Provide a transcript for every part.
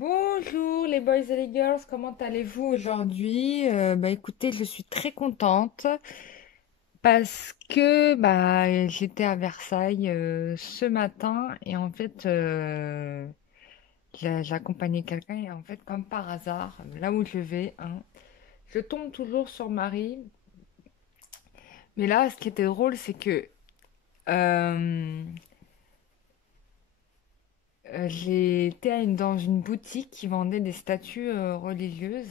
Bonjour les boys et les girls, comment allez-vous aujourd'hui? Écoutez, je suis très contente parce que j'étais à Versailles ce matin et en fait j'accompagnais quelqu'un et en fait comme par hasard, là où je vais, hein, je tombe toujours sur Marie. Mais là, ce qui était drôle, c'est que euh, j'étais dans une boutique qui vendait des statues religieuses.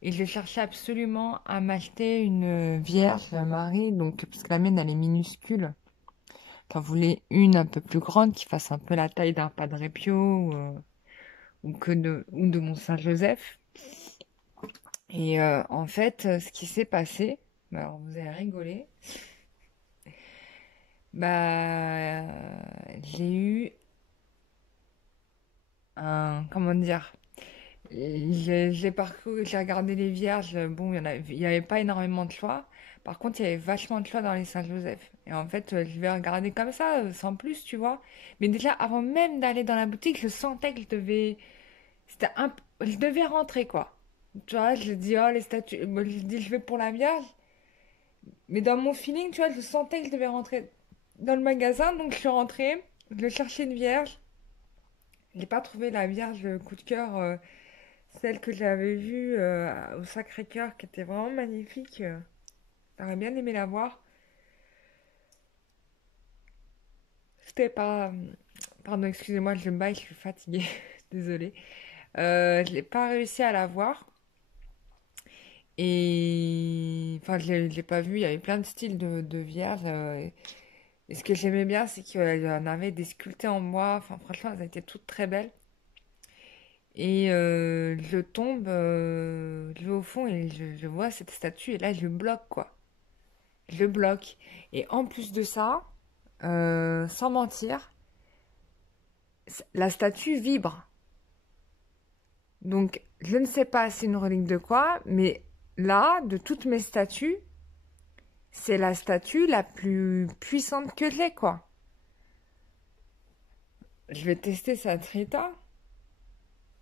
Et je cherchais absolument à m'acheter une Vierge Marie, donc parce que la mienne elle est minuscule. J'en voulais une un peu plus grande qui fasse un peu la taille d'un Padre Pio ou de mon Saint Joseph. Et en fait, ce qui s'est passé, alors vous allez rigoler, j'ai eu un, comment dire, j'ai parcouru, j'ai regardé les vierges. Bon, il y avait pas énormément de choix. Par contre, il y avait vachement de choix dans les Saint-Joseph. Et en fait, je vais regarder comme ça, sans plus, tu vois. Mais déjà, avant même d'aller dans la boutique, je sentais que je devais rentrer, quoi. Tu vois, je dis, oh, les statues, moi, je dis, je vais pour la Vierge. Mais dans mon feeling, tu vois, je sentais que je devais rentrer dans le magasin. Donc, je suis rentrée, je cherchais une Vierge. J'ai pas trouvé la Vierge coup de cœur. Celle que j'avais vue au Sacré-Cœur, qui était vraiment magnifique. J'aurais bien aimé la voir. C'était pas... Pardon, excusez-moi, je me bats, je suis fatiguée. Désolée. Je n'ai pas réussi à la voir. Et... Enfin, je l'ai pas vue. Il y avait plein de styles de vierges. Et ce que j'aimais bien, c'est qu'il y en avait des sculptées en bois. Enfin, franchement, elles étaient toutes très belles. Et je tombe, je vais au fond et je vois cette statue. Et là, je bloque, quoi. Je bloque. Et en plus de ça, sans mentir, la statue vibre. Donc, je ne sais pas c'est une relique de quoi, mais là, de toutes mes statues, c'est la statue la plus puissante que j'ai, quoi. Je vais tester sa Trita.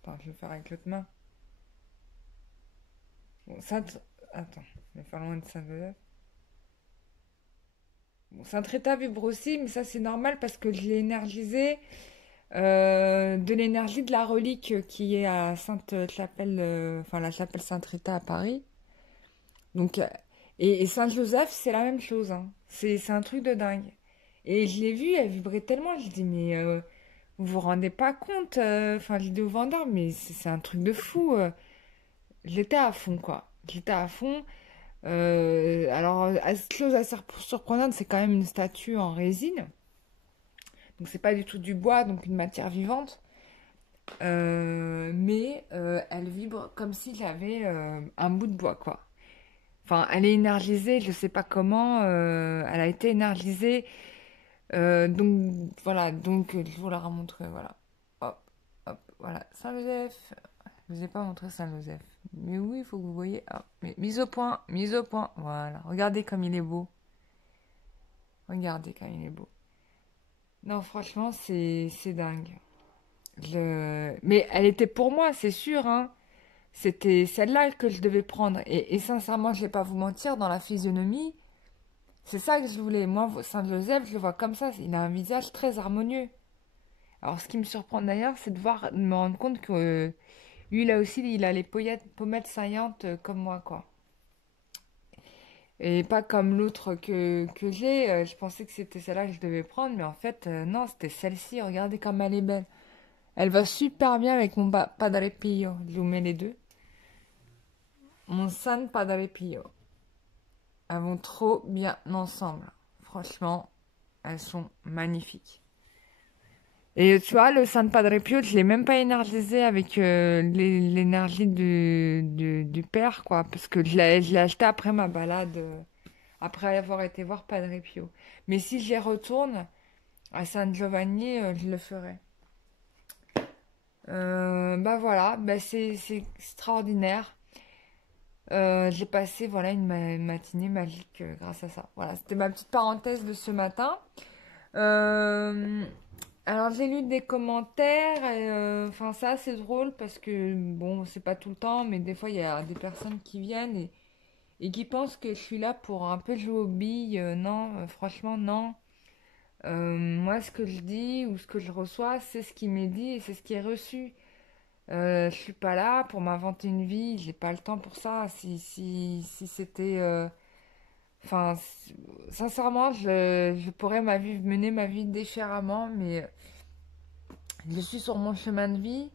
Attends, je vais faire avec l'autre main. Bon, ça, attends, je vais faire loin de Saint-Joseph. Bon, Saint-Trita vibre aussi, mais ça, c'est normal parce que je l'ai énergisé de l'énergie de la relique qui est à Sainte-Chapelle, enfin la chapelle Sainte-Rita à Paris. Donc, et Saint-Joseph, c'est la même chose, hein. C'est un truc de dingue. Et je l'ai vue, elle vibrait tellement, je dis, mais vous vous rendez pas compte, enfin, je dis au vendeur, mais c'est un truc de fou. J'étais à fond, quoi. J'étais à fond. Alors, chose assez surprenante, c'est quand même une statue en résine. Donc, c'est pas du tout du bois, donc une matière vivante. Mais elle vibre comme si j'avais un bout de bois, quoi. Enfin, elle est énergisée, je sais pas comment, elle a été énergisée. Donc, voilà, donc je vous la remontrer, voilà. Hop, hop, voilà. Saint-Joseph. Je vous ai pas montré Saint-Joseph. Mais oui, il faut que vous voyez. Ah, mais mise au point, mise au point. Voilà, regardez comme il est beau. Regardez comme il est beau. Non, franchement, c'est dingue. Mais elle était pour moi, c'est sûr, hein. C'était celle-là que je devais prendre. Et sincèrement, je vais pas vous mentir, dans la physionomie, c'est ça que je voulais. Moi, Saint-Joseph, je le vois comme ça. Il a un visage très harmonieux. Alors, ce qui me surprend d'ailleurs, c'est de me rendre compte que lui, là aussi, il a les pommettes saillantes comme moi, quoi. Et pas comme l'autre que j'ai. Je pensais que c'était celle-là que je devais prendre, mais en fait, non, c'était celle-ci. Regardez comme elle est belle. Elle va super bien avec mon Padre Pio. Je vous mets les deux. Mon San Padre Pio. Elles vont trop bien ensemble. Franchement, elles sont magnifiques. Et tu vois, le San Padre Pio, je l'ai même pas énergisé avec l'énergie du père, quoi. Parce que je l'ai acheté après ma balade, après avoir été voir Padre Pio. Mais si j'y retourne à San Giovanni, je le ferai. Voilà, c'est extraordinaire. J'ai passé voilà une matinée magique grâce à ça. Voilà, c'était ma petite parenthèse de ce matin. Euh, Alors j'ai lu des commentaires, et, enfin ça c'est drôle parce que bon c'est pas tout le temps, mais des fois il y a des personnes qui viennent et qui pensent que je suis là pour un peu jouer aux billes. Non, franchement non. Moi ce que je dis ou ce que je reçois, c'est ce qui m'est dit et c'est ce qui est reçu. Je suis pas là pour m'inventer une vie, j'ai pas le temps pour ça. Si c'était, enfin, sincèrement, je pourrais mener ma vie différemment, mais je suis sur mon chemin de vie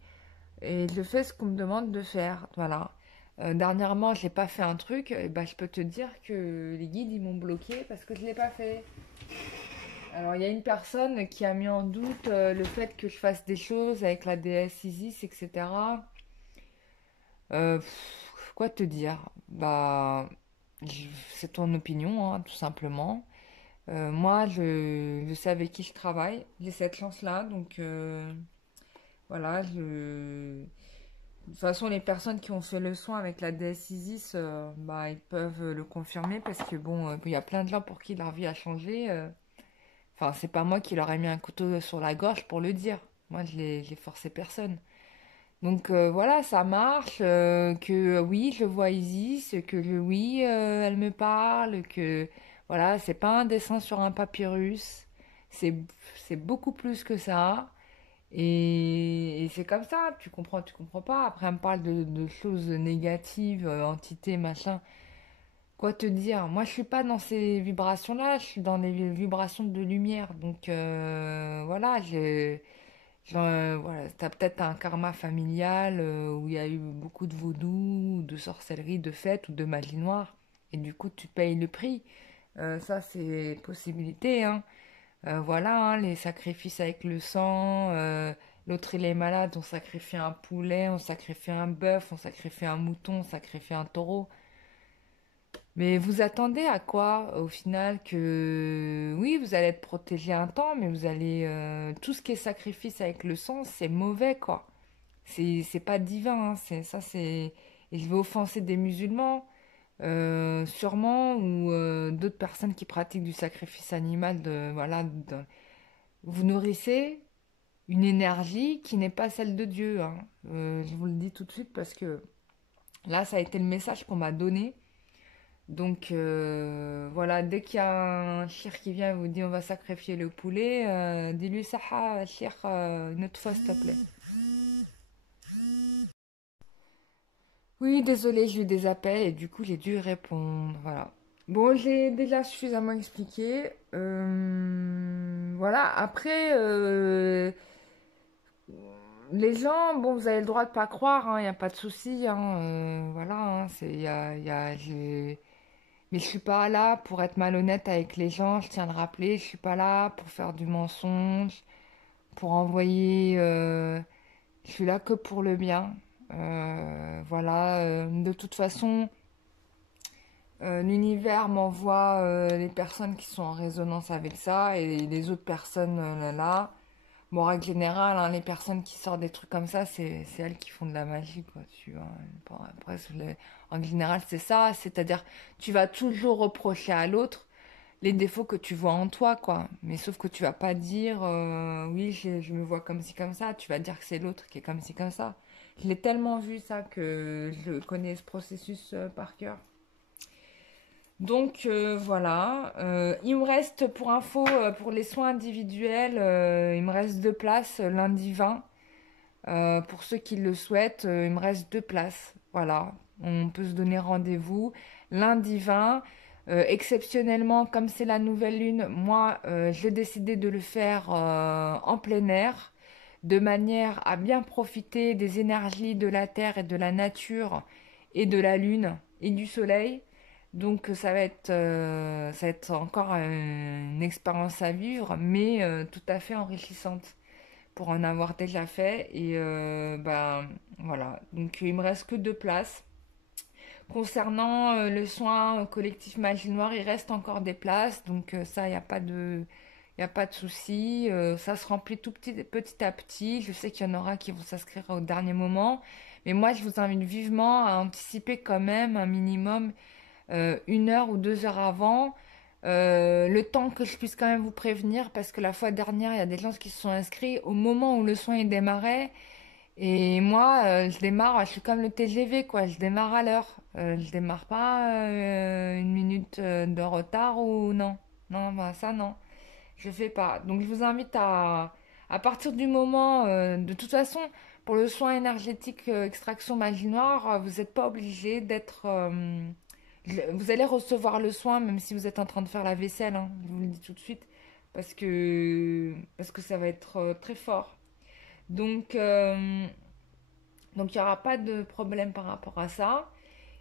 et je fais ce qu'on me demande de faire. Voilà. Dernièrement, j'ai pas fait un truc, et ben, je peux te dire que les guides ils m'ont bloqué parce que je l'ai pas fait. Alors, il y a une personne qui a mis en doute le fait que je fasse des choses avec la déesse Isis, etc. Quoi te dire? Bah, c'est ton opinion, hein, tout simplement. Moi, je sais avec qui je travaille. J'ai cette chance-là, donc voilà. De toute façon, les personnes qui ont fait le soin avec la déesse Isis, bah, ils peuvent le confirmer parce que bon, il y a plein de gens pour qui leur vie a changé. Enfin, c'est pas moi qui leur ai mis un couteau sur la gorge pour le dire. Moi, j'ai forcé personne. Donc voilà, ça marche, que oui, je vois Isis, que oui, elle me parle, que voilà, c'est pas un dessin sur un papyrus, c'est c'est beaucoup plus que ça. Et c'est comme ça, tu comprends pas. Après, elle me parle de choses négatives, entités, machin. Quoi te dire? Moi, je suis pas dans ces vibrations-là, je suis dans les vibrations de lumière. Donc voilà, voilà, t'as peut-être un karma familial où il y a eu beaucoup de vaudou, de sorcellerie, de fêtes ou de magie noire. Et du coup, tu payes le prix. Ça, c'est possibilité, hein. Voilà, hein, les sacrifices avec le sang. L'autre, il est malade, on sacrifie un poulet, on sacrifie un bœuf, on sacrifie un mouton, on sacrifie un taureau. Mais vous attendez à quoi, au final, que oui, vous allez être protégé un temps, mais vous allez tout ce qui est sacrifice avec le sang, c'est mauvais, quoi. C'est pas divin, hein, c'est et je vais offenser des musulmans, sûrement, ou d'autres personnes qui pratiquent du sacrifice animal. Voilà, vous nourrissez une énergie qui n'est pas celle de Dieu, hein. Je vous le dis tout de suite parce que là, ça a été le message qu'on m'a donné. Donc voilà, dès qu'il y a un shir qui vient et vous dit on va sacrifier le poulet, dis-lui Saha, shir, une autre fois s'il te plaît. Oui, désolé, j'ai eu des appels et du coup j'ai dû répondre. Voilà. Bon, j'ai déjà suffisamment expliqué. Voilà, après, les gens, bon, vous avez le droit de pas croire, il n'y a pas de souci, hein, voilà, hein, mais je suis pas là pour être malhonnête avec les gens, je tiens à le rappeler, je suis pas là pour faire du mensonge, pour envoyer, je suis là que pour le bien. Voilà, de toute façon, l'univers m'envoie les personnes qui sont en résonance avec ça et les autres personnes là. Bon, en règle générale, hein, les personnes qui sortent des trucs comme ça, c'est elles qui font de la magie, quoi, tu vois. Bon, après, en général, c'est ça, c'est-à-dire, tu vas toujours reprocher à l'autre les défauts que tu vois en toi, quoi. Mais sauf que tu vas pas dire, oui, je me vois comme ci, comme ça. Tu vas dire que c'est l'autre qui est comme ci, comme ça. Je l'ai tellement vu, ça, que je connais ce processus par cœur. Donc voilà. Il me reste pour info, pour les soins individuels, il me reste 2 places lundi 20. Pour ceux qui le souhaitent, il me reste 2 places. Voilà. On peut se donner rendez-vous lundi 20. Exceptionnellement, comme c'est la nouvelle lune, moi j'ai décidé de le faire en plein air, de manière à bien profiter des énergies de la terre et de la nature et de la lune et du soleil. Donc ça va être encore une expérience à vivre, mais tout à fait enrichissante pour en avoir déjà fait. Et ben voilà, donc il me reste que 2 places. Concernant le soin collectif Magie Noire, il reste encore des places, donc ça, il y a pas de souci. Ça se remplit petit à petit. Je sais qu'il y en aura qui vont s'inscrire au dernier moment, mais moi, je vous invite vivement à anticiper quand même un minimum 1 heure ou 2 heures avant. Le temps que je puisse quand même vous prévenir, parce que la fois dernière, il y a des gens qui se sont inscrits au moment où le soin est démarré. Et moi, je démarre, je suis comme le TGV, quoi. Je démarre à l'heure. Je démarre pas une minute de retard ou non. Non, bah, ça non. Je fais pas. Donc je vous invite à partir du moment, de toute façon, pour le soin énergétique extraction magie noire, vous n'êtes pas obligé d'être. Vous allez recevoir le soin même si vous êtes en train de faire la vaisselle, hein, je vous le dis tout de suite, parce que ça va être très fort. Donc, donc il n'y aura pas de problème par rapport à ça.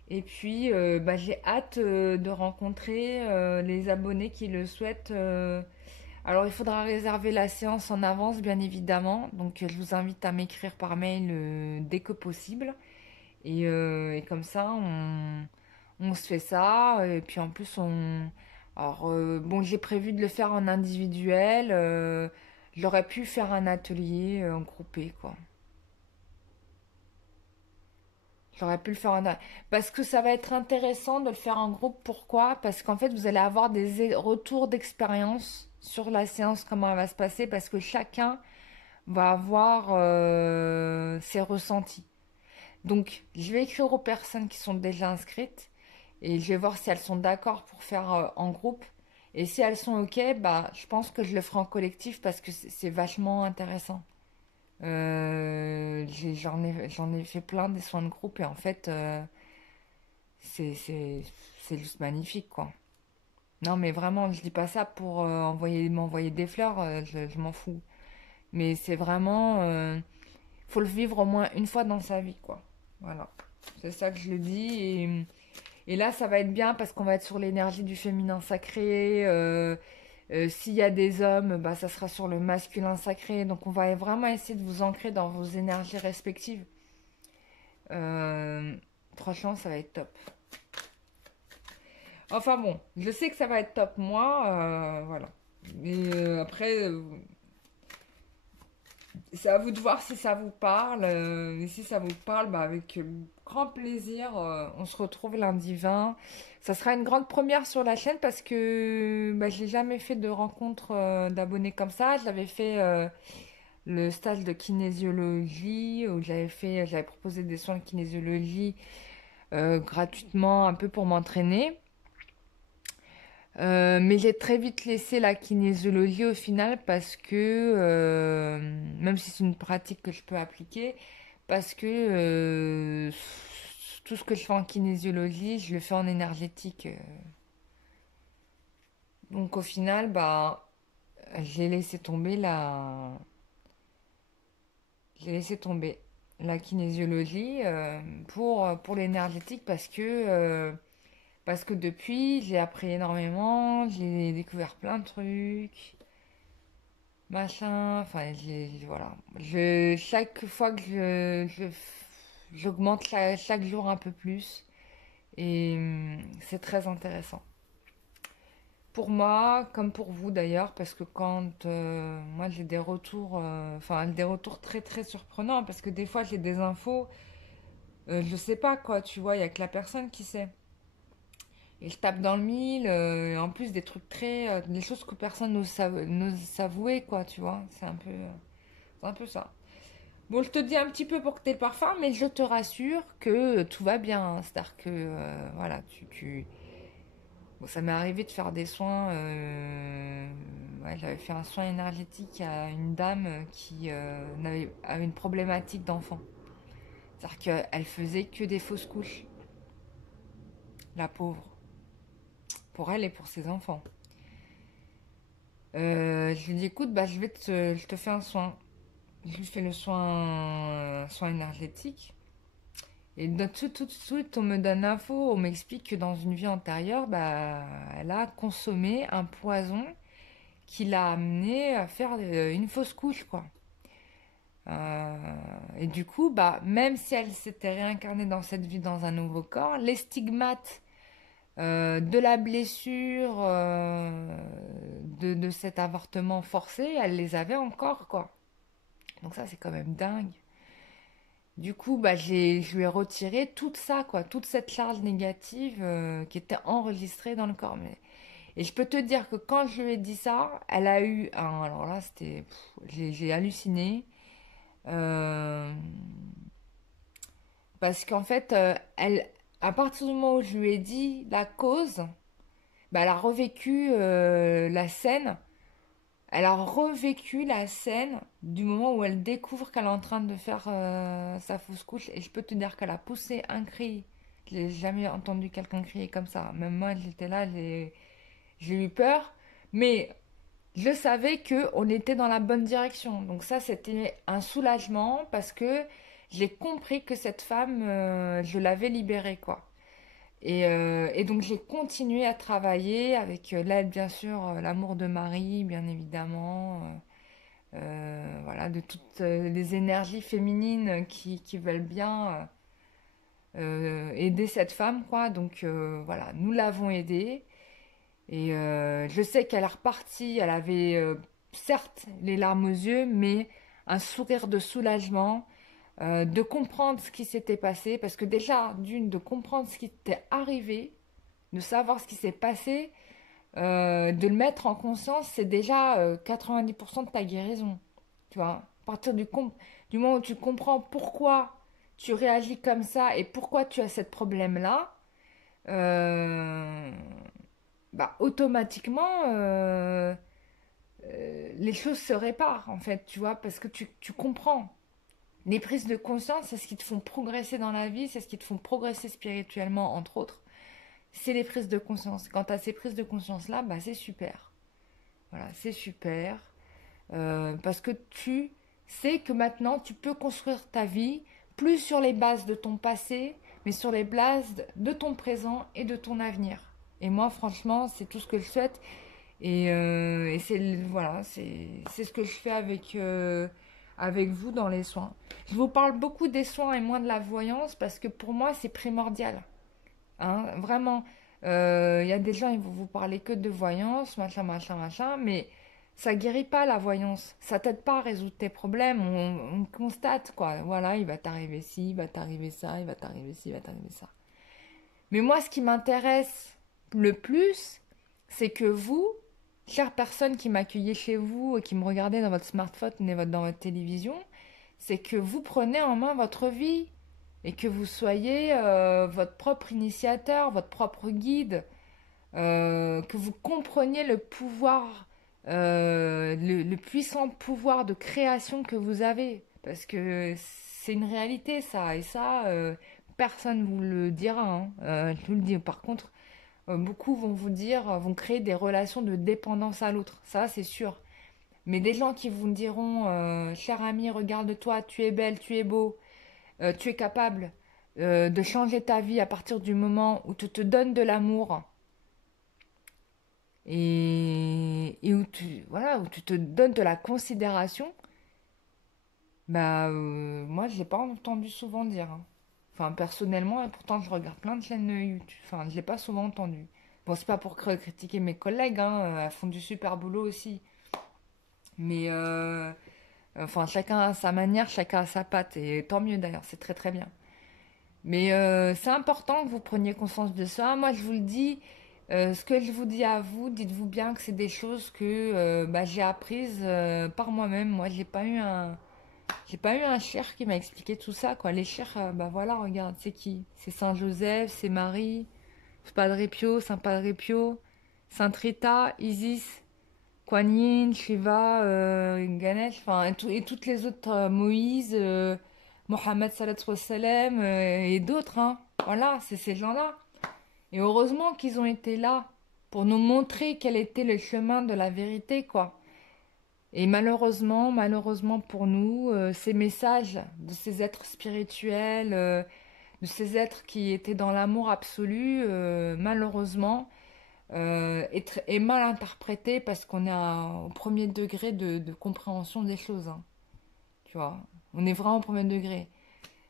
Et puis, bah, j'ai hâte de rencontrer les abonnés qui le souhaitent. Alors, il faudra réserver la séance en avance, bien évidemment. Donc, je vous invite à m'écrire par mail dès que possible. Et comme ça, on se fait ça. Et puis, en plus, on... Alors, bon, j'ai prévu de le faire en individuel. J'aurais pu faire un atelier en groupé, quoi. J'aurais pu le faire en... Parce que ça va être intéressant de le faire en groupe. Pourquoi? Parce qu'en fait, vous allez avoir des retours d'expérience sur la séance, comment elle va se passer, parce que chacun va avoir ses ressentis. Donc, je vais écrire aux personnes qui sont déjà inscrites et je vais voir si elles sont d'accord pour faire en groupe. Et si elles sont OK, bah, je pense que je le ferai en collectif parce que c'est vachement intéressant. J'en ai fait plein des soins de groupe et en fait, c'est, c'est, c'est juste magnifique, quoi. Non, mais vraiment, je dis pas ça pour m'envoyer des fleurs, je m'en fous. Mais c'est vraiment, faut le vivre au moins une fois dans sa vie, quoi. Voilà. C'est ça que je le dis. Et là, ça va être bien parce qu'on va être sur l'énergie du féminin sacré. S'il y a des hommes, bah, ça sera sur le masculin sacré. Donc, on va vraiment essayer de vous ancrer dans vos énergies respectives. Euh, Franchement, ça va être top. Enfin bon, je sais que ça va être top, moi. Voilà. Mais après, c'est à vous de voir si ça vous parle. Et si ça vous parle, bah, avec grand plaisir, on se retrouve lundi 20. Ça sera une grande première sur la chaîne parce que bah, j'ai jamais fait de rencontre d'abonnés comme ça. J'avais fait le stage de kinésiologie où j'avais proposé des soins de kinésiologie gratuitement, un peu pour m'entraîner. Mais j'ai très vite laissé la kinésiologie au final parce que, même si c'est une pratique que je peux appliquer, parce que tout ce que je fais en kinésiologie, je le fais en énergétique. Donc au final, bah, j'ai laissé tomber j'ai laissé tomber la kinésiologie pour l'énergétique parce que depuis, j'ai appris énormément, j'ai découvert plein de trucs, machin, enfin, voilà. Chaque fois que j'augmente chaque jour un peu plus, et c'est très intéressant. Pour moi, comme pour vous d'ailleurs, parce que quand moi j'ai des retours, enfin des retours très très surprenants, parce que des fois j'ai des infos, je sais pas quoi, tu vois, il y a que la personne qui sait. Et je tape dans le mille, et en plus des trucs des choses que personne n'ose s'avouer, quoi, tu vois. C'est un peu ça. Bon, je te dis un petit peu pour que tu aies le parfum, mais je te rassure que tout va bien, hein. C'est-à-dire que, voilà, Bon, ça m'est arrivé de faire des soins. Ouais, j'avais fait un soin énergétique à une dame qui avait une problématique d'enfant. C'est-à-dire qu'elle faisait que des fausses couches, la pauvre, pour elle et pour ses enfants. Je lui dis, écoute, bah, je te fais un soin. Je lui fais le soin énergétique. Et tout de suite, on me donne l'info, on m'explique que dans une vie antérieure, bah, elle a consommé un poison qui l'a amené à faire une fausse couche, quoi. Et du coup, bah, même si elle s'était réincarnée dans cette vie dans un nouveau corps, les stigmates de la blessure de cet avortement forcé, elle les avait encore, quoi. Donc ça, c'est quand même dingue. Du coup, bah, je lui ai retiré tout ça, quoi, toute cette charge négative qui était enregistrée dans le corps. Et je peux te dire que quand je lui ai dit ça, elle a eu un... Alors là, c'était... J'ai halluciné. Euh, Parce qu'en fait, à partir du moment où je lui ai dit la cause, bah, elle a revécu la scène. Elle a revécu la scène du moment où elle découvre qu'elle est en train de faire sa fausse couche. Et je peux te dire qu'elle a poussé un cri. Je n'ai jamais entendu quelqu'un crier comme ça. Même moi, j'étais là, j'ai eu peur. Mais je savais qu'on était dans la bonne direction. Donc ça, c'était un soulagement parce que j'ai compris que cette femme, je l'avais libérée, quoi. Et donc j'ai continué à travailler avec l'aide, bien sûr, l'amour de Marie, bien évidemment, voilà, de toutes les énergies féminines qui veulent bien aider cette femme, quoi. Donc voilà, nous l'avons aidée. Et je sais qu'elle est repartie, elle avait certes les larmes aux yeux, mais un sourire de soulagement, de comprendre ce qui s'était passé, parce que déjà, d'une, de comprendre ce qui était arrivé, de savoir ce qui s'est passé, de le mettre en conscience, c'est déjà 90% de ta guérison. Tu vois, à partir du moment où tu comprends pourquoi tu réagis comme ça et pourquoi tu as ce problème-là, euh, bah, automatiquement, les choses se réparent, en fait, tu vois, parce que tu comprends. Les prises de conscience, c'est ce qui te font progresser dans la vie, c'est ce qui te font progresser spirituellement, entre autres. C'est les prises de conscience. Quand tu as ces prises de conscience-là, bah, c'est super. Voilà, c'est super. Parce que tu sais que maintenant, tu peux construire ta vie plus sur les bases de ton passé, mais sur les bases de ton présent et de ton avenir. Et moi, franchement, c'est tout ce que je souhaite. Et c'est voilà, c'est ce que je fais avec vous dans les soins. Je vous parle beaucoup des soins et moins de la voyance parce que pour moi, c'est primordial. Hein, vraiment, il y a des gens, ils vont vous parler que de voyance, machin, machin, machin, mais ça guérit pas la voyance. Ça t'aide pas à résoudre tes problèmes. On constate, quoi. Voilà, il va t'arriver ci, il va t'arriver ça, il va t'arriver ci, il va t'arriver ça. Mais moi, ce qui m'intéresse le plus, c'est que vous, chère personne qui m'accueillez chez vous et qui me regardez dans votre smartphone et dans votre télévision, c'est que vous prenez en main votre vie et que vous soyez votre propre initiateur, votre propre guide, que vous compreniez le pouvoir, le puissant pouvoir de création que vous avez. Parce que c'est une réalité, ça. Et ça, personne ne vous le dira. Hein. Je vous le dis. Par contre, beaucoup vont vous dire, vont créer des relations de dépendance à l'autre. Ça, c'est sûr. Mais des gens qui vous diront, cher ami, regarde-toi, tu es belle, tu es beau, tu es capable de changer ta vie à partir du moment où tu te donnes de l'amour et où voilà, où tu te donnes de la considération, bah moi je l'ai pas entendu souvent dire. Hein. Enfin personnellement, et pourtant je regarde plein de chaînes YouTube, enfin je l'ai pas souvent entendu. Bon c'est pas pour critiquer mes collègues, hein, elles font du super boulot aussi. Mais enfin chacun a sa manière, chacun a sa patte et tant mieux d'ailleurs, c'est très très bien. Mais c'est important que vous preniez conscience de ça. Moi, je vous le dis, ce que je vous dis à vous, dites-vous bien que c'est des choses que bah, j'ai apprises par moi-même. Moi, j'ai pas eu un cher qui m'a expliqué tout ça, quoi. Les chers, bah voilà, regarde, c'est qui? C'est Saint Joseph, c'est Marie, c'est Padre Pio, Saint Padre Pio, Sainte Rita, Isis, Kuan Yin, Shiva, Ganesh, enfin, et toutes les autres, Moïse, Mohammed sallallahu alayhi wa sallam, et d'autres, hein. Voilà, c'est ces gens-là. Et heureusement qu'ils ont été là pour nous montrer quel était le chemin de la vérité, quoi. Et malheureusement, malheureusement pour nous, ces messages de ces êtres spirituels, de ces êtres qui étaient dans l'amour absolu, malheureusement, est mal interprété parce qu'on est au premier degré de compréhension des choses. Hein. Tu vois, on est vraiment au premier degré.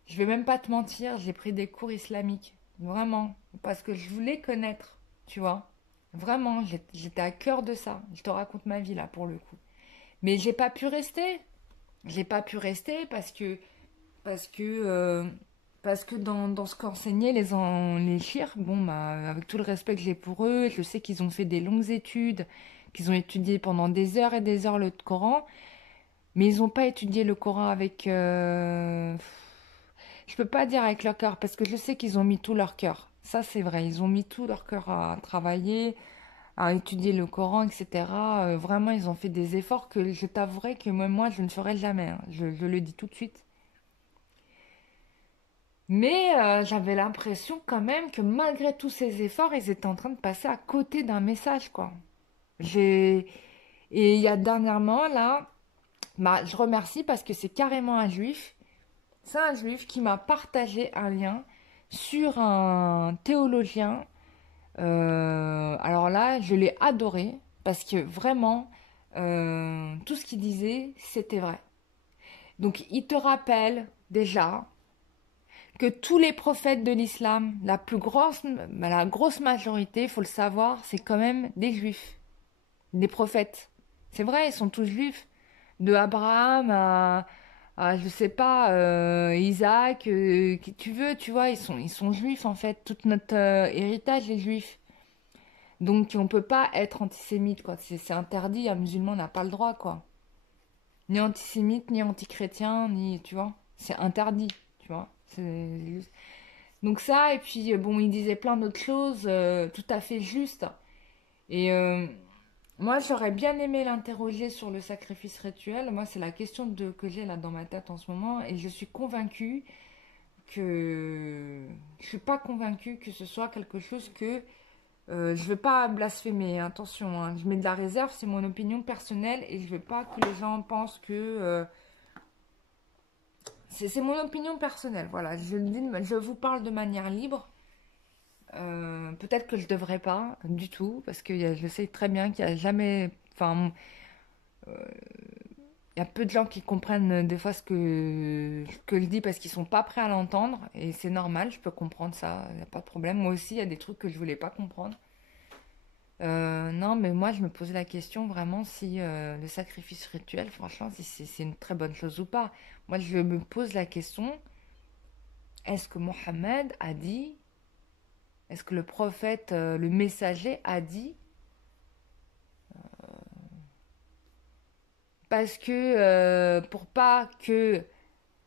Je vais même pas te mentir, j'ai pris des cours islamiques. Vraiment. Parce que je voulais connaître. Tu vois. Vraiment, j'étais à cœur de ça. Je te raconte ma vie là pour le coup. Mais j'ai pas pu rester. J'ai pas pu rester parce que Parce que dans ce qu'enseignaient les chiites, bon, bah, avec tout le respect que j'ai pour eux, je sais qu'ils ont fait des longues études, qu'ils ont étudié pendant des heures et des heures le Coran, mais ils n'ont pas étudié le Coran avec... Je peux pas dire avec leur cœur, parce que je sais qu'ils ont mis tout leur cœur. Ça, c'est vrai, ils ont mis tout leur cœur à travailler, à étudier le Coran, etc. Vraiment, ils ont fait des efforts que je t'avouerai que moi, je ne ferai jamais, hein. Je le dis tout de suite. Mais j'avais l'impression quand même que malgré tous ces efforts, ils étaient en train de passer à côté d'un message, quoi. J'ai... Et il y a dernièrement, là, bah, je remercie parce que c'est carrément un juif. C'est un juif qui m'a partagé un lien sur un théologien. Alors là, je l'ai adoré parce que vraiment, tout ce qu'il disait, c'était vrai. Donc, il te rappelle déjà que tous les prophètes de l'islam, la grosse majorité, il faut le savoir, c'est quand même des juifs, des prophètes. C'est vrai, ils sont tous juifs. De Abraham à je sais pas, Isaac, qui tu veux, tu vois, ils sont juifs en fait. Tout notre héritage est juif. Donc on peut pas être antisémite, quoi. C'est interdit, un musulman n'a pas le droit, quoi. Ni antisémite, ni antichrétien, ni, tu vois. C'est interdit, tu vois. Donc ça, et puis bon, il disait plein d'autres choses tout à fait justes. Et moi, j'aurais bien aimé l'interroger sur le sacrifice rituel. Moi, c'est la question que j'ai là dans ma tête en ce moment. Et je suis convaincue que... Je suis pas convaincue que ce soit quelque chose que... je veux pas blasphémer, attention, hein. Je mets de la réserve, c'est mon opinion personnelle. Et je veux pas que les gens pensent que... c'est mon opinion personnelle, voilà. Je vous parle de manière libre. Peut-être que je devrais pas du tout, parce que je sais très bien qu'il y a jamais... Enfin, il y a peu de gens qui comprennent des fois ce que je dis parce qu'ils sont pas prêts à l'entendre. Et c'est normal, je peux comprendre ça, il n'y a pas de problème. Moi aussi, il y a des trucs que je voulais pas comprendre. Non, mais moi, je me posais la question vraiment si le sacrifice rituel, franchement, si c'est une très bonne chose ou pas. Moi, je me pose la question, est-ce que Mohammed a dit, est-ce que le prophète, le messager a dit, parce que pour pas que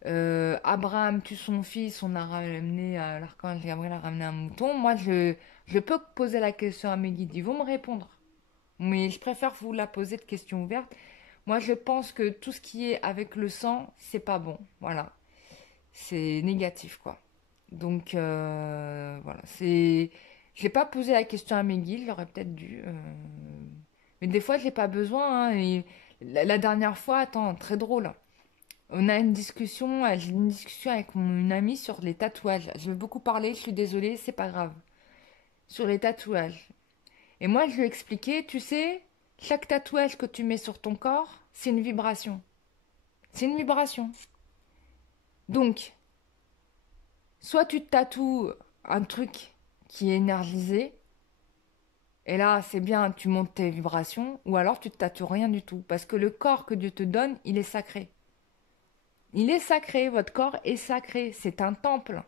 Abraham tue son fils, on a ramené, l'archange Gabriel a ramené un mouton. Moi, je peux poser la question à mes guides, ils vont me répondre. Mais je préfère vous la poser de questions ouvertes. Moi, je pense que tout ce qui est avec le sang, c'est pas bon. Voilà. C'est négatif, quoi. Donc, voilà. Je n'ai pas posé la question à mes guides, j'aurais peut-être dû. Mais des fois, je n'ai pas besoin, hein. Et la dernière fois, attends, très drôle. On a j'ai eu une discussion avec une amie sur les tatouages. Je vais beaucoup parler, je suis désolée, c'est pas grave. Sur les tatouages. Et moi, je lui ai expliqué, tu sais, chaque tatouage que tu mets sur ton corps, c'est une vibration. C'est une vibration. Donc, soit tu te tatoues un truc qui est énergisé, et là, c'est bien, tu montes tes vibrations, ou alors tu te tatoues rien du tout. Parce que le corps que Dieu te donne, il est sacré. Il est sacré, votre corps est sacré, c'est un temple.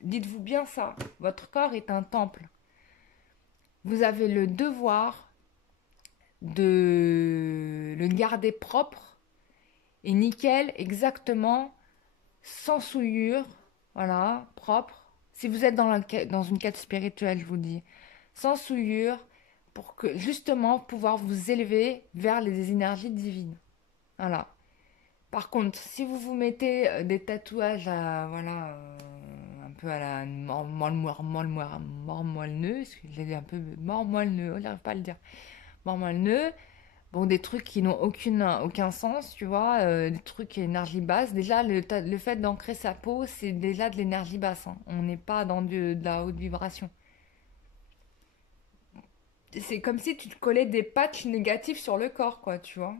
Dites-vous bien ça, votre corps est un temple. Vous avez le devoir de le garder propre et nickel, exactement, sans souillure, voilà, propre. Si vous êtes dans une quête spirituelle, je vous dis, sans souillure, pour que justement pouvoir vous élever vers les énergies divines. Voilà. Par contre, si vous vous mettez des tatouages voilà, un peu à la mormoilneux, parce que j'ai dit un peu mormoilneux, oh, j'arrive pas à le dire, mormoilneux, bon, des trucs qui n'ont aucun sens, tu vois, des trucs énergie basse. Déjà, le fait d'ancrer sa peau, c'est déjà de l'énergie basse, hein. On n'est pas dans de la haute vibration. C'est comme si tu te collais des patchs négatifs sur le corps, quoi, tu vois.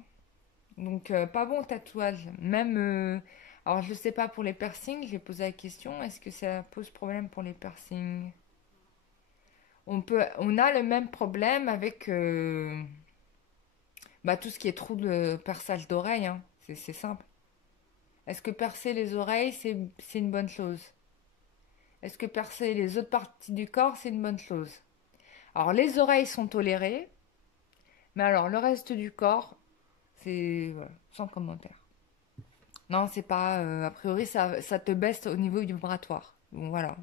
Donc, pas bon tatouage. Même, alors je sais pas pour les piercings, j'ai posé la question, est-ce que ça pose problème pour les piercings? On a le même problème avec bah, tout ce qui est trou de perçage d'oreille, hein. C'est simple. Est-ce que percer les oreilles, c'est une bonne chose? Est-ce que percer les autres parties du corps, c'est une bonne chose? Alors, les oreilles sont tolérées, mais alors le reste du corps, c'est voilà, sans commentaire. Non, c'est pas. A priori, ça te baisse au niveau vibratoire. Bon, voilà.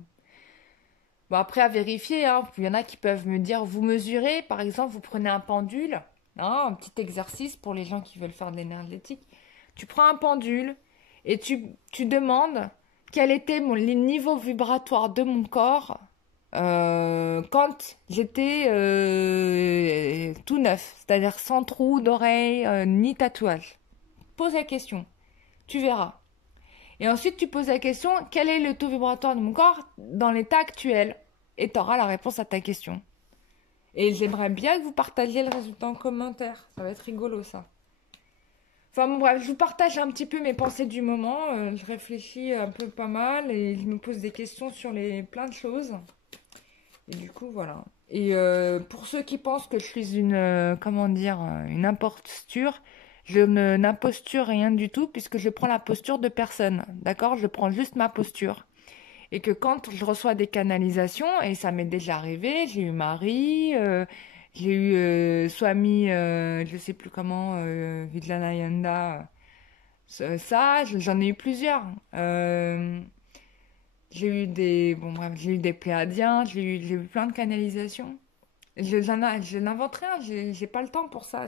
Bon, après, à vérifier, hein. Il y en a qui peuvent me dire, vous mesurez, par exemple, vous prenez un pendule, hein, un petit exercice pour les gens qui veulent faire de l'énergétique. Tu prends un pendule et tu demandes quel était les niveaux vibratoires de mon corps quand j'étais tout neuf, c'est-à-dire sans trou d'oreille ni tatouage. Pose la question, tu verras. Et ensuite, tu poses la question, quel est le taux vibratoire de mon corps dans l'état actuel? Et tu auras la réponse à ta question. Et j'aimerais bien que vous partagiez le résultat en commentaire. Ça va être rigolo, ça. Enfin bon, bref, je vous partage un petit peu mes pensées du moment. Je réfléchis un peu pas mal et je me pose des questions sur plein de choses. Et du coup, voilà. Et pour ceux qui pensent que je suis comment dire, une imposture, je n'imposture rien du tout puisque je prends la posture de personne. D'accord? Je prends juste ma posture. Et que quand je reçois des canalisations, et ça m'est déjà arrivé, j'ai eu Marie, j'ai eu Swami, je sais plus comment, Vidyanayanda, ça, j'en ai eu plusieurs. J'ai eu bon bref, j'ai eu des Pléiadiens, j'ai eu plein de canalisations. Je n'invente rien, j'ai pas le temps pour ça.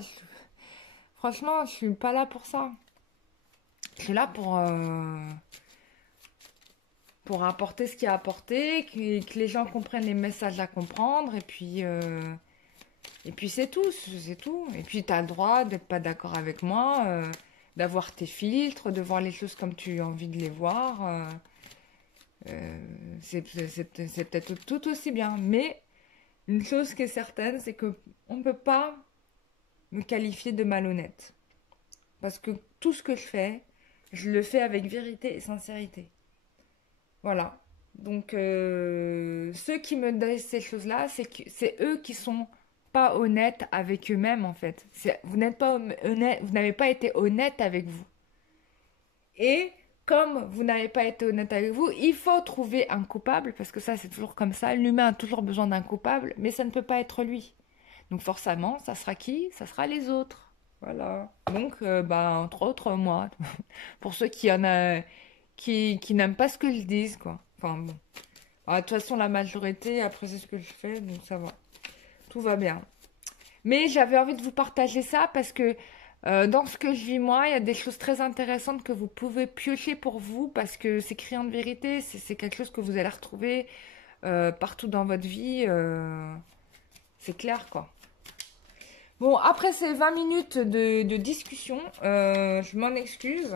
Franchement, je suis pas là pour ça. Je suis là pour apporter ce qu'il y a à apporter, que les gens comprennent les messages à comprendre, et puis c'est tout, c'est tout. Et puis tu as le droit d'être pas d'accord avec moi, d'avoir tes filtres, de voir les choses comme tu as envie de les voir. C'est peut-être tout aussi bien. Mais une chose qui est certaine, c'est que on ne peut pas me qualifier de malhonnête. Parce que tout ce que je le fais avec vérité et sincérité. Voilà. Donc, ceux qui me disent ces choses-là, c'est eux qui sont pas honnêtes avec eux-mêmes, en fait. Vous n'êtes pas honnête, vous n'avez pas été honnête avec vous. Et comme vous n'avez pas été honnête avec vous, il faut trouver un coupable, parce que ça, c'est toujours comme ça. L'humain a toujours besoin d'un coupable, mais ça ne peut pas être lui. Donc, forcément, ça sera qui? Ça sera les autres. Voilà. Donc, bah, entre autres, moi. Pour ceux qui n'aiment pas ce que je dis, quoi. Enfin, bon. Ah, de toute façon, la majorité, après, c'est ce que je fais, donc ça va. Tout va bien. Mais j'avais envie de vous partager ça parce que dans ce que je vis moi, il y a des choses très intéressantes que vous pouvez piocher pour vous parce que c'est criant de vérité, c'est quelque chose que vous allez retrouver partout dans votre vie. C'est clair, quoi. Bon, après ces 20 minutes de discussion, je m'en excuse.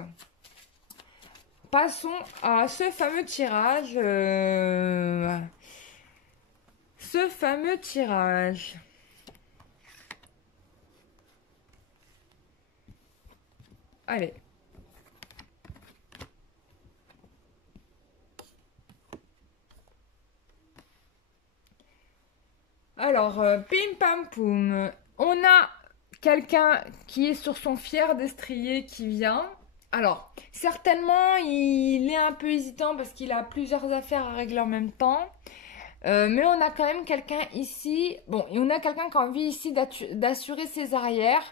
Passons à ce fameux tirage. Ce fameux tirage. Allez. Alors, pim pam poum. On a quelqu'un qui est sur son fier destrier qui vient. Alors, certainement, il est un peu hésitant parce qu'il a plusieurs affaires à régler en même temps. Mais on a quand même quelqu'un ici. Bon, et on a quelqu'un qui a envie ici d'assurer ses arrières.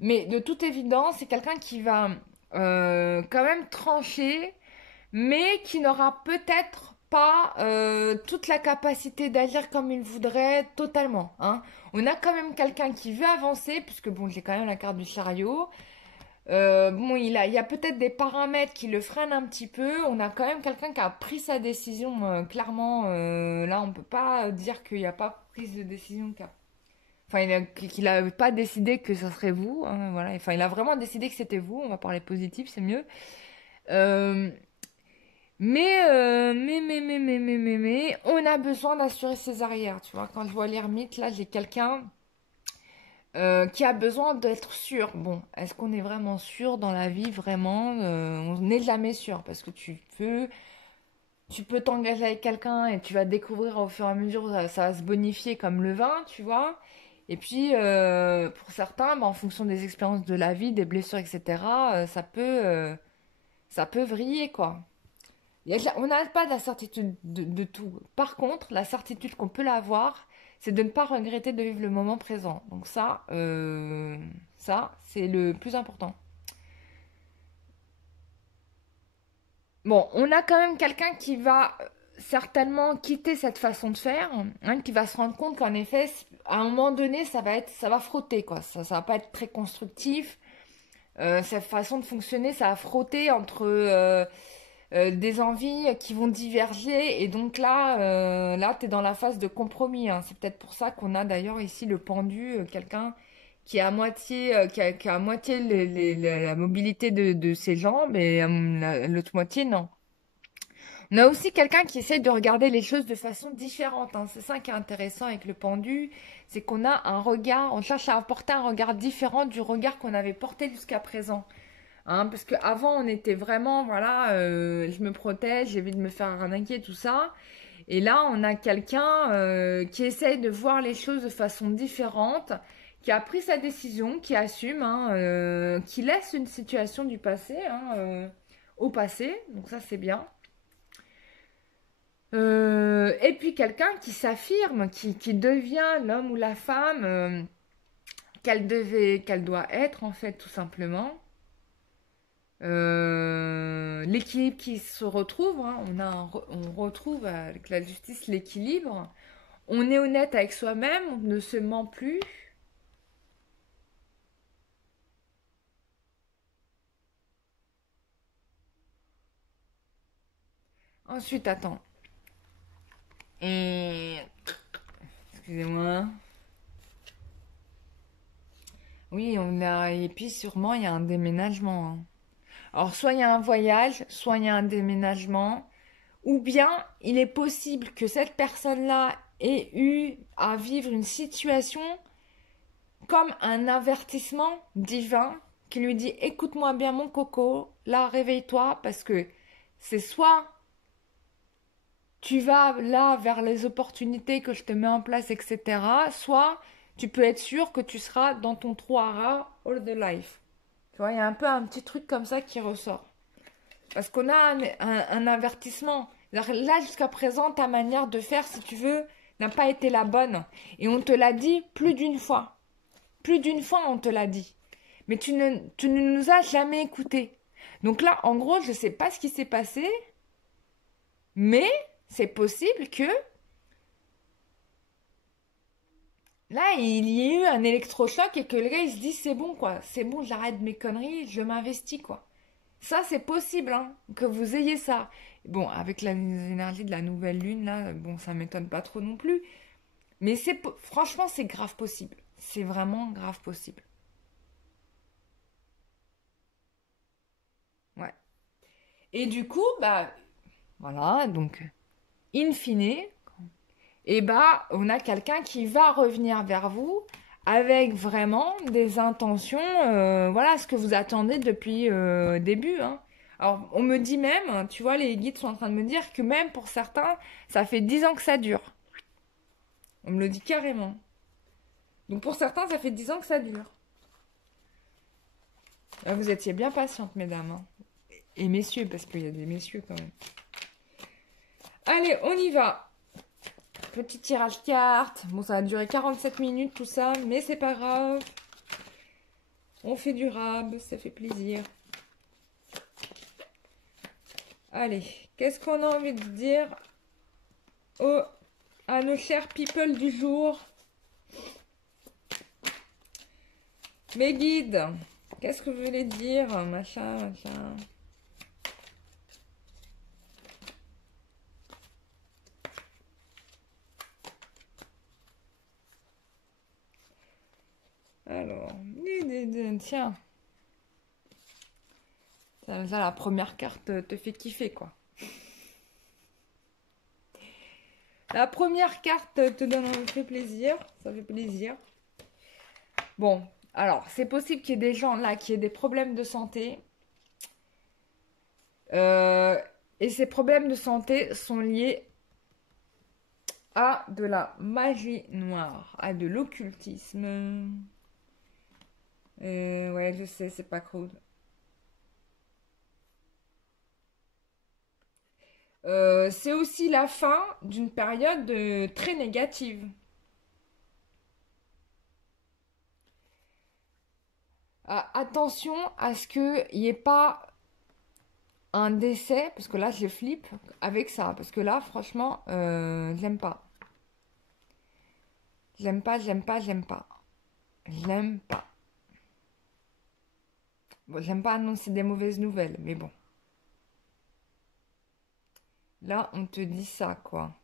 Mais de toute évidence, c'est quelqu'un qui va quand même trancher, mais qui n'aura peut-être pas toute la capacité d'agir comme il voudrait totalement. Hein. On a quand même quelqu'un qui veut avancer, puisque bon, j'ai quand même la carte du chariot. Bon, il y a peut-être des paramètres qui le freinent un petit peu. On a quand même quelqu'un qui a pris sa décision clairement. Là, on peut pas dire qu'il n'y a pas prise de décision. Enfin, qu'il a pas décidé que ça serait vous. Hein, voilà. Enfin, il a vraiment décidé que c'était vous. On va parler positif, c'est mieux. Euh, mais, on a besoin d'assurer ses arrières. Tu vois, quand je vois l'ermite, là, j'ai quelqu'un qui a besoin d'être sûr. Bon, est-ce qu'on est vraiment sûr dans la vie, vraiment? On n'est jamais sûr parce que tu peux t'engager avec quelqu'un et tu vas découvrir au fur et à mesure, ça va se bonifier comme le vin, tu vois. Et puis, pour certains, bah, en fonction des expériences de la vie, des blessures, etc., ça peut vriller, quoi. On n'a pas la certitude de tout. Par contre, la certitude qu'on peut l'avoir, c'est de ne pas regretter de vivre le moment présent. Donc ça, c'est le plus important. Bon, on a quand même quelqu'un qui va certainement quitter cette façon de faire, hein, qui va se rendre compte qu'en effet, à un moment donné, ça va frotter, quoi. Ça va pas être très constructif. Cette façon de fonctionner, ça va frotter entre des envies qui vont diverger. Et donc là, tu es dans la phase de compromis, hein. C'est peut-être pour ça qu'on a d'ailleurs ici le pendu, quelqu'un qui a à moitié, qui a à moitié la mobilité de ses jambes et l'autre moitié, non. On a aussi quelqu'un qui essaye de regarder les choses de façon différente, hein. C'est ça qui est intéressant avec le pendu, c'est qu'on a un regard, on cherche à apporter un regard différent du regard qu'on avait porté jusqu'à présent. Hein, parce qu'avant, on était vraiment, voilà, je me protège, j'évite de me faire arnaquer, tout ça. Et là, on a quelqu'un qui essaye de voir les choses de façon différente, qui a pris sa décision, qui assume, hein, qui laisse une situation du passé, hein, au passé. Donc ça, c'est bien. Et puis quelqu'un qui s'affirme, qui devient l'homme ou la femme qu'elle doit être en fait tout simplement. L'équilibre qui se retrouve, hein, on retrouve avec la justice l'équilibre. On est honnête avec soi-même, on ne se ment plus. Ensuite, attends. Et... Excusez-moi. Oui, et puis sûrement il y a un déménagement, hein. Alors soit il y a un voyage, soit il y a un déménagement. Ou bien il est possible que cette personne-là ait eu à vivre une situation comme un avertissement divin qui lui dit écoute-moi bien mon coco, là réveille-toi parce que c'est soit tu vas là vers les opportunités que je te mets en place, etc. Soit tu peux être sûr que tu seras dans ton trou à rats all the life. Tu vois, il y a un peu un petit truc comme ça qui ressort. Parce qu'on a un avertissement. Là, jusqu'à présent, ta manière de faire, si tu veux, n'a pas été la bonne. Et on te l'a dit plus d'une fois. Plus d'une fois, on te l'a dit. Mais tu ne nous as jamais écoutés. Donc là, en gros, je ne sais pas ce qui s'est passé, mais c'est possible que là, il y ait eu un électrochoc et que le gars, il se dit, c'est bon, quoi. C'est bon, j'arrête mes conneries, je m'investis, quoi. Ça, c'est possible, hein, que vous ayez ça. Bon, avec l'énergie de la nouvelle lune, là, bon, ça m'étonne pas trop non plus. Mais franchement, c'est grave possible. C'est vraiment grave possible. Ouais. Et du coup, bah, voilà, donc, in fine, et bah, on a quelqu'un qui va revenir vers vous avec vraiment des intentions, voilà, ce que vous attendez depuis le début, hein. Alors, on me dit même, hein, tu vois, les guides sont en train de me dire que même pour certains, ça fait 10 ans que ça dure. On me le dit carrément. Donc pour certains, ça fait 10 ans que ça dure. Ah, vous étiez bien patientes, mesdames, hein. Et messieurs, parce qu'il y a des messieurs quand même. Allez, on y va. Petit tirage carte. Bon, ça a duré 47 minutes tout ça, mais c'est pas grave. On fait durable, ça fait plaisir. Allez, qu'est-ce qu'on a envie de dire à nos chers people du jour? Mes guides, qu'est-ce que vous voulez dire? Machin, machin. Alors, tiens. Ça, la première carte te fait kiffer, quoi. La première carte te fait plaisir. Ça fait plaisir. Bon, alors, c'est possible qu'il y ait des gens là qui aient des problèmes de santé. Euh, et ces problèmes de santé sont liés à de la magie noire, à de l'occultisme. Ouais, je sais, c'est pas cool. C'est aussi la fin d'une période très négative. Attention à ce qu'il n'y ait pas un décès, parce que là je flippe avec ça, parce que là franchement, j'aime pas. J'aime pas, j'aime pas, j'aime pas. J'aime pas. Bon, j'aime pas annoncer des mauvaises nouvelles, mais bon. Là, on te dit ça, quoi.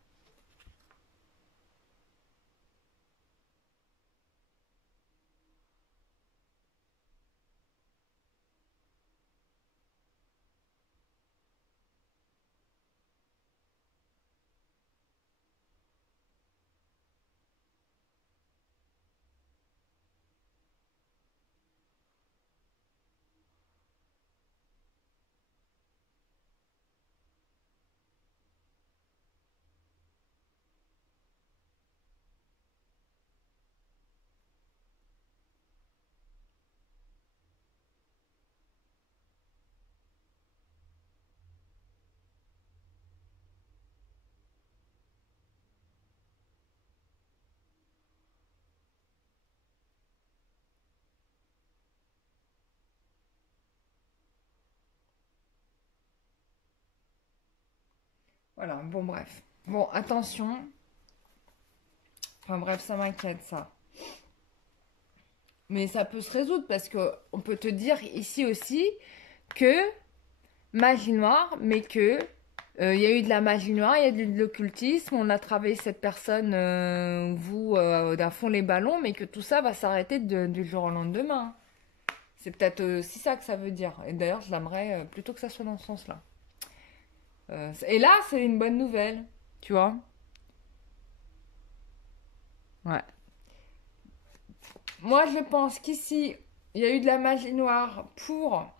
Voilà, bon, bref. Bon, attention. Enfin, bref, ça m'inquiète, ça. Mais ça peut se résoudre parce que on peut te dire ici aussi que magie noire, mais que il y a eu de la magie noire, il y a eu de l'occultisme, on a travaillé cette personne, vous, d'un fond les ballons, mais que tout ça va s'arrêter du jour au lendemain. C'est peut-être aussi ça que ça veut dire. Et d'ailleurs, je l'aimerais plutôt que ça soit dans ce sens-là. Et là, c'est une bonne nouvelle, tu vois. Ouais. Moi, je pense qu'ici, il y a eu de la magie noire pour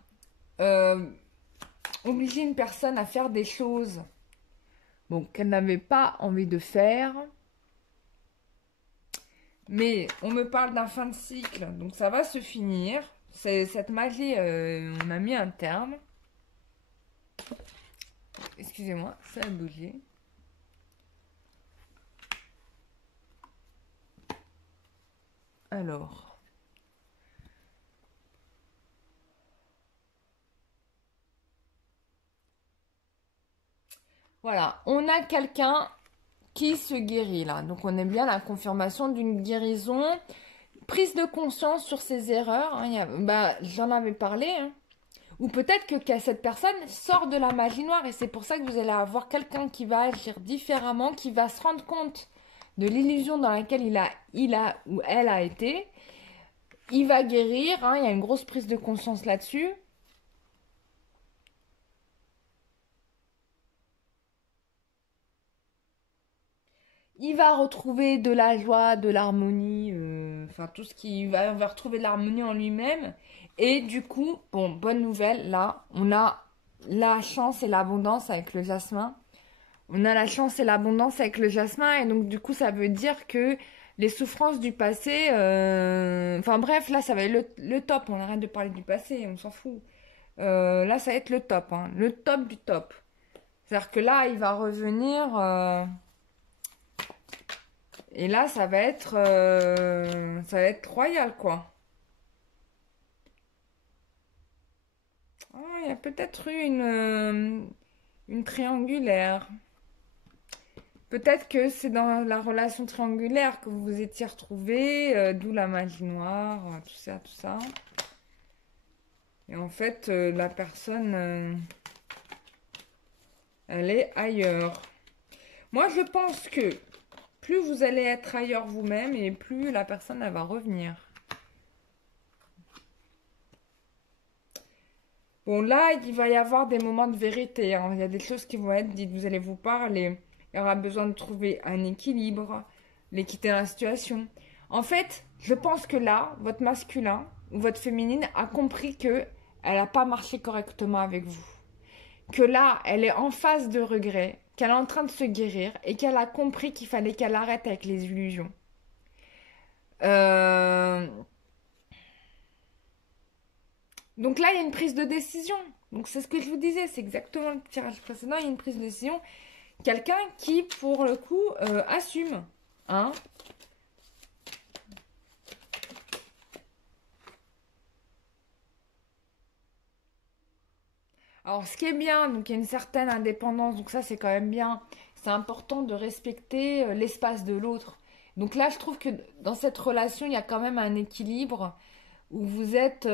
euh, obliger une personne à faire des choses bon, qu'elle n'avait pas envie de faire. Mais on me parle d'un fin de cycle, donc ça va se finir. Cette magie, on a mis un terme. Excusez-moi, ça a bougé. Alors. Voilà, on a quelqu'un qui se guérit là. Donc on est bien la confirmation d'une guérison. Prise de conscience sur ses erreurs. Hein, bah, j'en avais parlé. Hein. Ou peut-être que cette personne sort de la magie noire et c'est pour ça que vous allez avoir quelqu'un qui va agir différemment, qui va se rendre compte de l'illusion dans laquelle il a ou elle a été. Il va guérir, hein, il y a une grosse prise de conscience là-dessus. Il va retrouver de la joie, de l'harmonie, enfin tout ce qui va retrouver de l'harmonie en lui-même. Et du coup, bon, bonne nouvelle, là, on a la chance et l'abondance avec le jasmin. On a la chance et l'abondance avec le jasmin, et donc du coup, ça veut dire que les souffrances du passé, enfin bref, là, ça va être le top. On arrête de parler du passé, on s'en fout. Là, ça va être le top, hein, le top du top. C'est-à-dire que là, il va revenir. Et là, ça va être royal, quoi. Ah, il y a peut-être eu une triangulaire. Peut-être que c'est dans la relation triangulaire que vous vous étiez retrouvés, d'où la magie noire, tout ça, tout ça. Et en fait, la personne, elle est ailleurs. Moi, je pense que plus vous allez être ailleurs vous-même et plus la personne, elle va revenir. Bon, là, il va y avoir des moments de vérité. Hein. Il y a des choses qui vont être dites. Vous allez vous parler. Il y aura besoin de trouver un équilibre, l'équité dans la situation. En fait, je pense que là, votre masculin ou votre féminine a compris que elle n'a pas marché correctement avec vous. Que là, elle est en phase de regret, qu'elle est en train de se guérir et qu'elle a compris qu'il fallait qu'elle arrête avec les illusions. Euh, Donc là, il y a une prise de décision. Donc c'est ce que je vous disais, c'est exactement le tirage précédent, il y a une prise de décision. Quelqu'un qui, pour le coup, assume. Hein? Alors, ce qui est bien, donc il y a une certaine indépendance, donc ça c'est quand même bien. C'est important de respecter l'espace de l'autre. Donc là, je trouve que dans cette relation, il y a quand même un équilibre où vous êtes,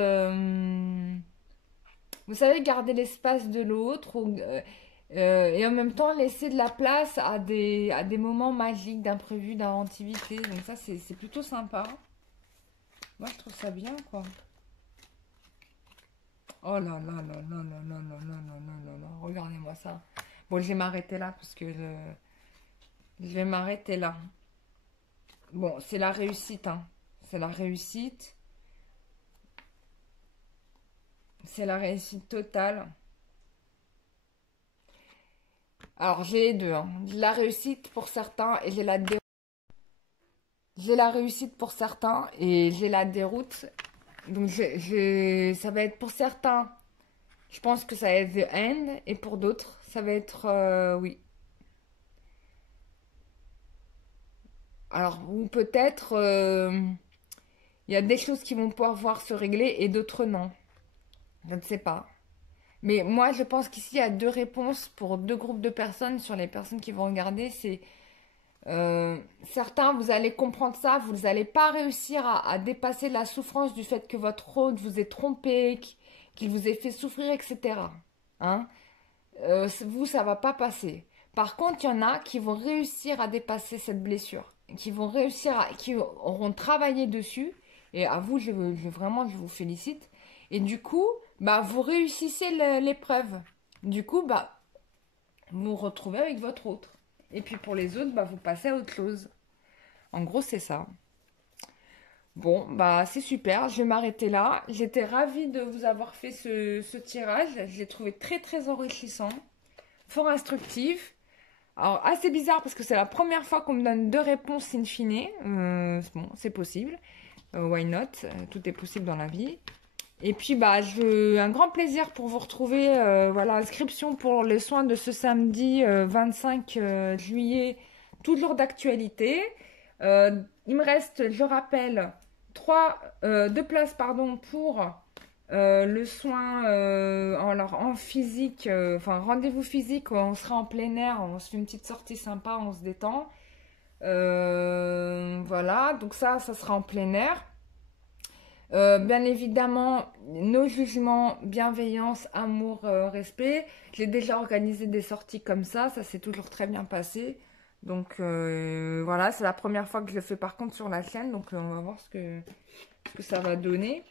vous savez, garder l'espace de l'autre et en même temps laisser de la place à des moments magiques, d'imprévu, d'inventivité. Donc ça, c'est plutôt sympa. Moi, je trouve ça bien, quoi. Oh là là là là là là là là là là là là. Regardez-moi ça. Bon, je vais m'arrêter là parce que je vais m'arrêter là. Bon, c'est la réussite, hein. C'est la réussite. C'est la réussite totale. Alors, j'ai les deux, hein. J'ai la réussite pour certains et j'ai la réussite pour certains et j'ai la déroute. Donc, ça va être pour certains, je pense que ça va être the end. Et pour d'autres, ça va être oui. Alors, ou peut-être il y a des choses qui vont pouvoir se régler et d'autres non. Je ne sais pas. Mais moi, je pense qu'ici, il y a deux réponses pour deux groupes de personnes sur les personnes qui vont regarder. C'est certains, vous allez comprendre ça, vous n'allez pas réussir à dépasser la souffrance du fait que votre hôte vous ait trompé, qu'il vous ait fait souffrir, etc. Hein? Vous, ça va pas passer. Par contre, il y en a qui vont réussir à dépasser cette blessure, qui vont réussir qui auront travaillé dessus. Et à vous, vraiment, je vous félicite. Et du coup, bah, vous réussissez l'épreuve. Du coup, bah, vous vous retrouvez avec votre autre. Et puis pour les autres, bah, vous passez à autre chose. En gros, c'est ça. Bon, bah c'est super, je vais m'arrêter là. J'étais ravie de vous avoir fait ce tirage. Je l'ai trouvé très très enrichissant, fort instructif. Alors assez bizarre parce que c'est la première fois qu'on me donne deux réponses in fine. Bon, c'est possible. Why not? Tout est possible dans la vie. Et puis bah un grand plaisir pour vous retrouver. Voilà, inscription pour les soins de ce samedi 25 juillet, toujours d'actualité. Il me reste, je rappelle, deux places pardon, pour le soin en physique, enfin rendez-vous physique, on sera en plein air, on se fait une petite sortie sympa, on se détend. Voilà, donc ça sera en plein air. Bien évidemment, nos jugements, bienveillance, amour, respect. J'ai déjà organisé des sorties comme ça s'est toujours très bien passé. Donc voilà, c'est la première fois que je le fais par contre sur la chaîne, donc on va voir ce que ça va donner.